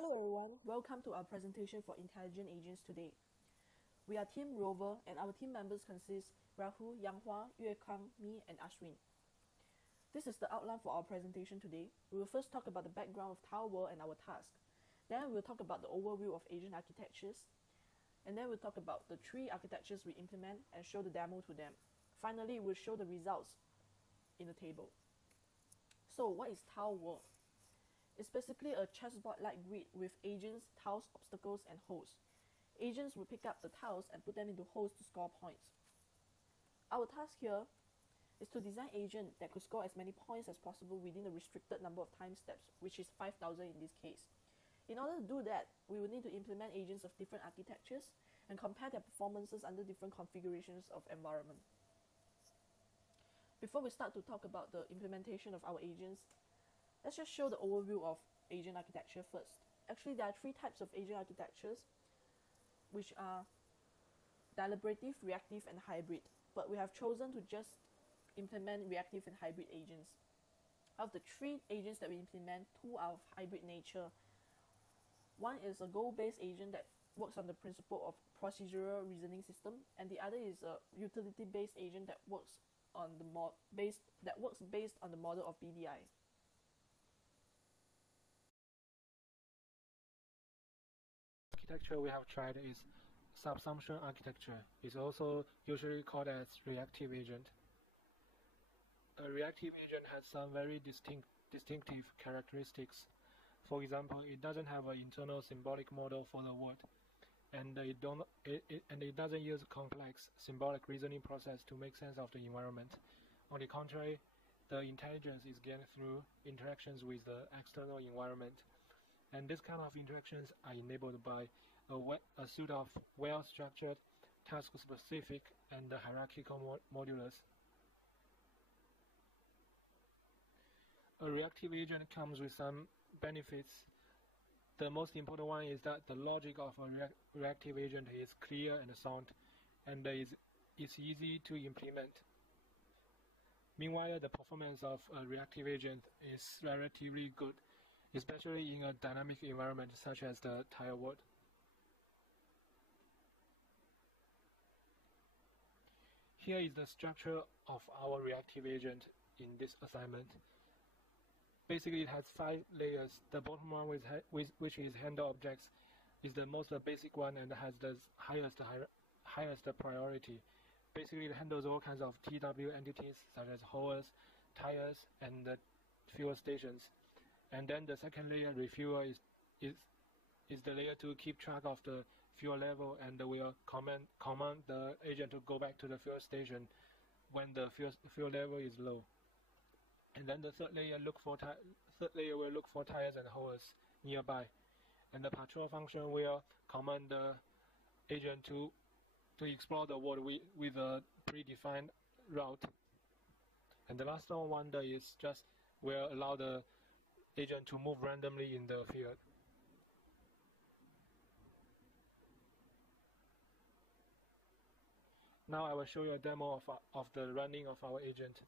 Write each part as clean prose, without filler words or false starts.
Hello everyone, welcome to our presentation for intelligent agents today. We are Team Rover and our team members consist Rahul, Yanghua, YUEKANG, me and ASWIN. This is the outline for our presentation today. We will first talk about the background of Tile World and our task. Then we'll talk about the overview of agent architectures. And then we'll talk about the 3 architectures we implement and show the demo to them. Finally, we'll show the results in the table. So what is Tile World? It's basically a chessboard-like grid with agents, tiles, obstacles, and holes. Agents will pick up the tiles and put them into holes to score points. Our task here is to design agent that could score as many points as possible within the restricted number of time steps, which is 5,000 in this case. In order to do that, we will need to implement agents of different architectures and compare their performances under different configurations of environment. Before we start to talk about the implementation of our agents, let's just show the overview of agent architecture first. Actually, there are 3 types of agent architectures, which are deliberative, reactive, and hybrid. But we have chosen to just implement reactive and hybrid agents. Of the 3 agents that we implement, 2 are of hybrid nature. One is a goal-based agent that works on the principle of procedural reasoning system, and the other is a utility-based agent that works on the based on the model of BDI. Architecture we have tried is subsumption architecture. It's also usually called as reactive agent. A reactive agent has some very distinctive characteristics. For example, it doesn't have an internal symbolic model for the word, and it doesn't use a complex symbolic reasoning process to make sense of the environment. On the contrary, the intelligence is gained through interactions with the external environment. And this kind of interactions are enabled by a suite of well-structured, task-specific, and hierarchical modulus. A reactive agent comes with some benefits. The most important one is that the logic of a reactive agent is clear and sound, and is easy to implement. Meanwhile, the performance of a reactive agent is relatively good, especially in a dynamic environment such as the tile world. Here is the structure of our reactive agent in this assignment. Basically, it has 5 layers. The bottom one, which is handle objects, is the most basic one and has the highest priority. Basically, it handles all kinds of TW entities such as holes, tires, and fuel stations. And then the second layer, refueler, is the layer to keep track of the fuel level, and will command the agent to go back to the fuel station when the fuel level is low. And then the third layer will look for tires and holes nearby, and the patrol function will command the agent to explore the world with a predefined route. And the last one is just will allow the agent to move randomly in the field. Now I will show you a demo of the running of our agent.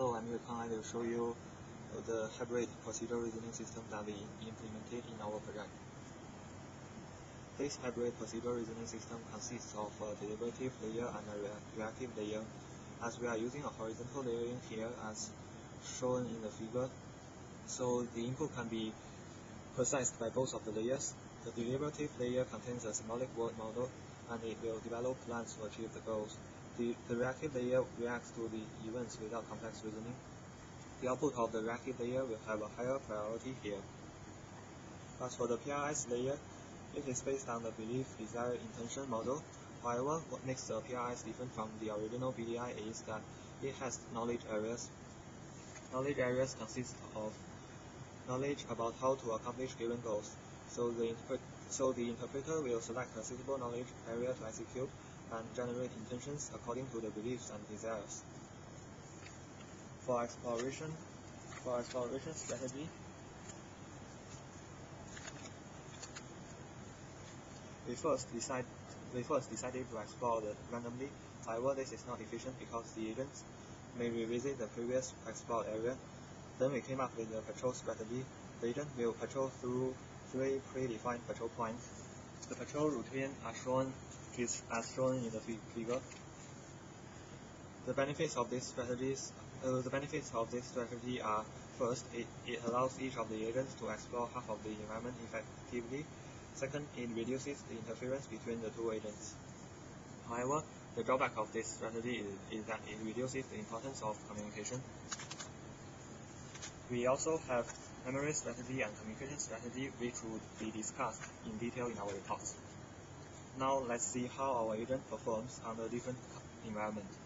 Hello, I'm YUEKANG. I will show you the hybrid procedural reasoning system that we implemented in our project. This hybrid procedural reasoning system consists of a deliberative layer and a reactive layer. As we are using a horizontal layering here as shown in the figure, so the input can be processed by both of the layers. The deliberative layer contains a symbolic word model, and it will develop plans to achieve the goals. The reactive layer reacts to the events without complex reasoning. The output of the reactive layer will have a higher priority here. As for the PRI's layer, it is based on the belief, desire, intention model. However, what makes the PRIs different from the original BDI is that it has knowledge areas. Knowledge areas consist of knowledge about how to accomplish given goals. So the interpreter will select a suitable knowledge area to execute and generate intentions according to the beliefs and desires. For exploration strategy, we first decided to explore randomly. However, this is not efficient because the agents may revisit the previous explored area. Then we came up with the patrol strategy. The agent will patrol through 3 predefined patrol points. The patrol routine is as shown in the figure. The benefits of this strategy are: first, it allows each of the agents to explore half of the environment effectively. Second, it reduces the interference between the two agents. However, the drawback of this strategy is that it reduces the importance of communication. We also have memory strategy and communication strategy, which would be discussed in detail in our reports. Now let's see how our agent performs under different environments.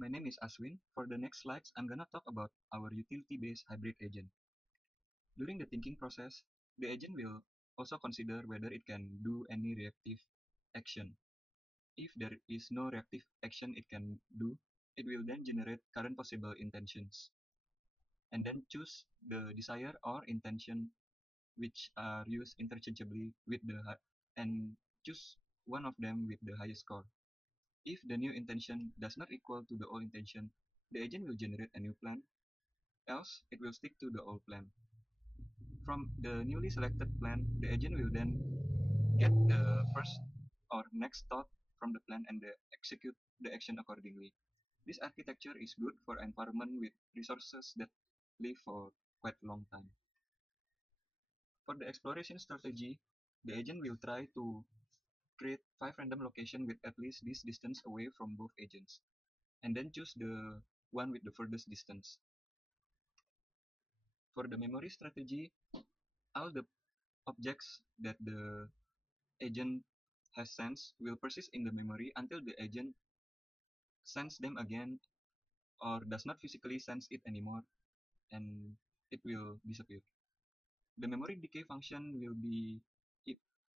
My name is ASWIN. For the next slides, I'm gonna talk about our utility-based hybrid agent. During the thinking process, the agent will also consider whether it can do any reactive action. If there is no reactive action it can do, it will then generate current possible intentions, and then choose the desired or intention which are used interchangeably with and choose one of them with the highest score. If the new intention does not equal to the old intention, the agent will generate a new plan, else it will stick to the old plan. From the newly selected plan, the agent will then get the first or next thought from the plan and execute the action accordingly. This architecture is good for environment with resources that live for quite a long time. For the exploration strategy, the agent will try to create 5 random locations with at least this distance away from both agents, and then choose the one with the furthest distance. For the memory strategy, all the objects that the agent has sensed will persist in the memory until the agent sense them again or does not physically sense it anymore, and it will disappear. The memory decay function will be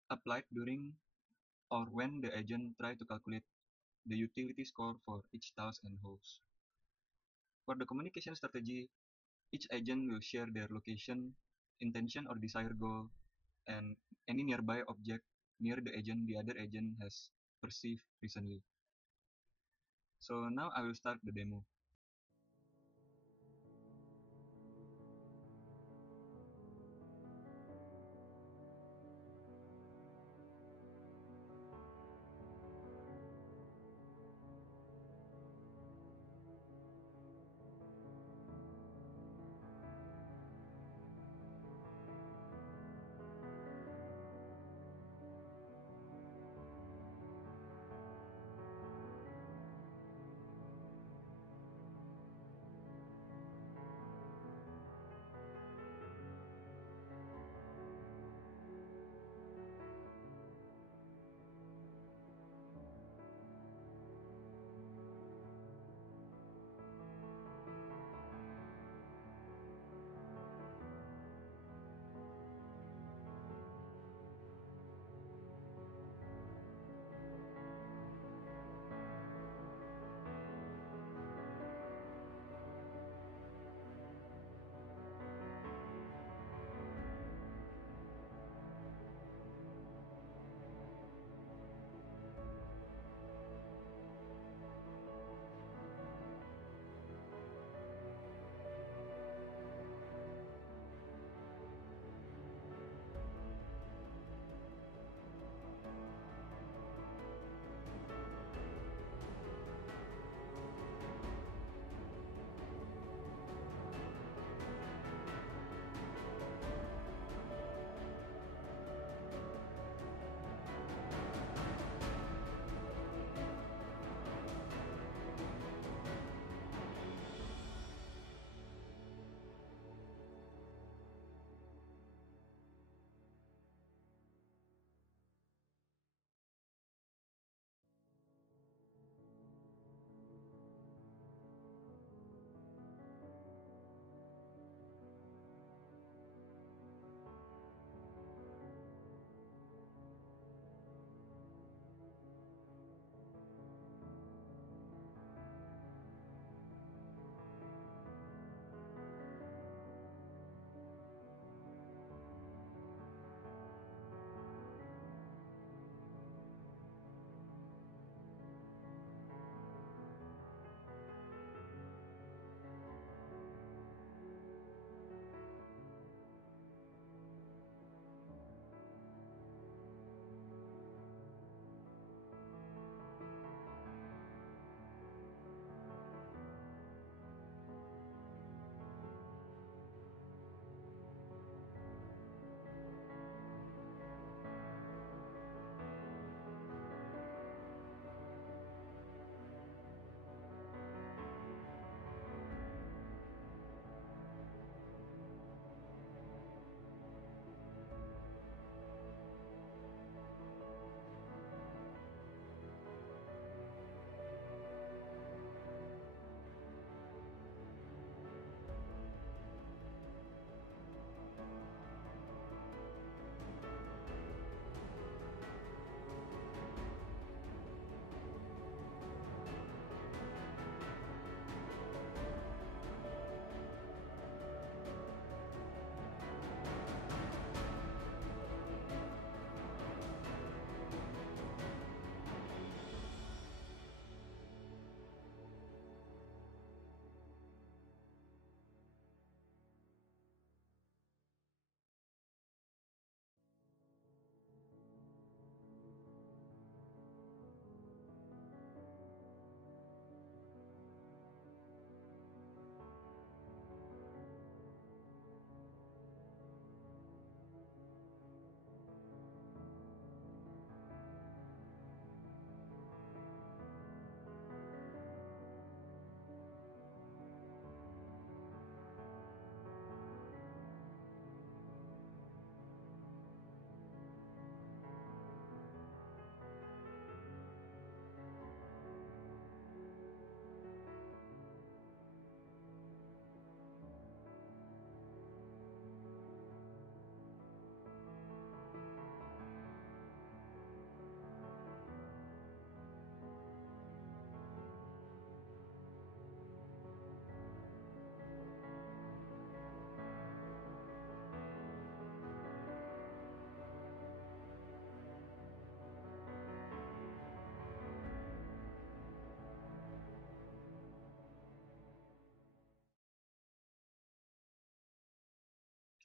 applied during or when the agent try to calculate the utility score for each task and host. For the communication strategy, each agent will share their location, intention or desired goal, and any nearby object near the agent the other agent has perceived recently. So now I will start the demo.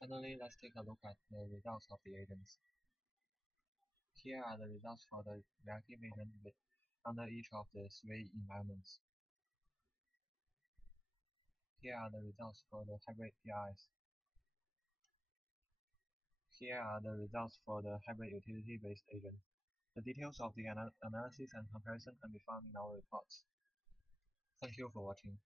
Finally, let's take a look at the results of the agents. Here are the results for the reactive agent under each of the three environments. Here are the results for the hybrid PRs. Here are the results for the hybrid utility-based agent. The details of the analysis and comparison can be found in our reports. Thank you for watching.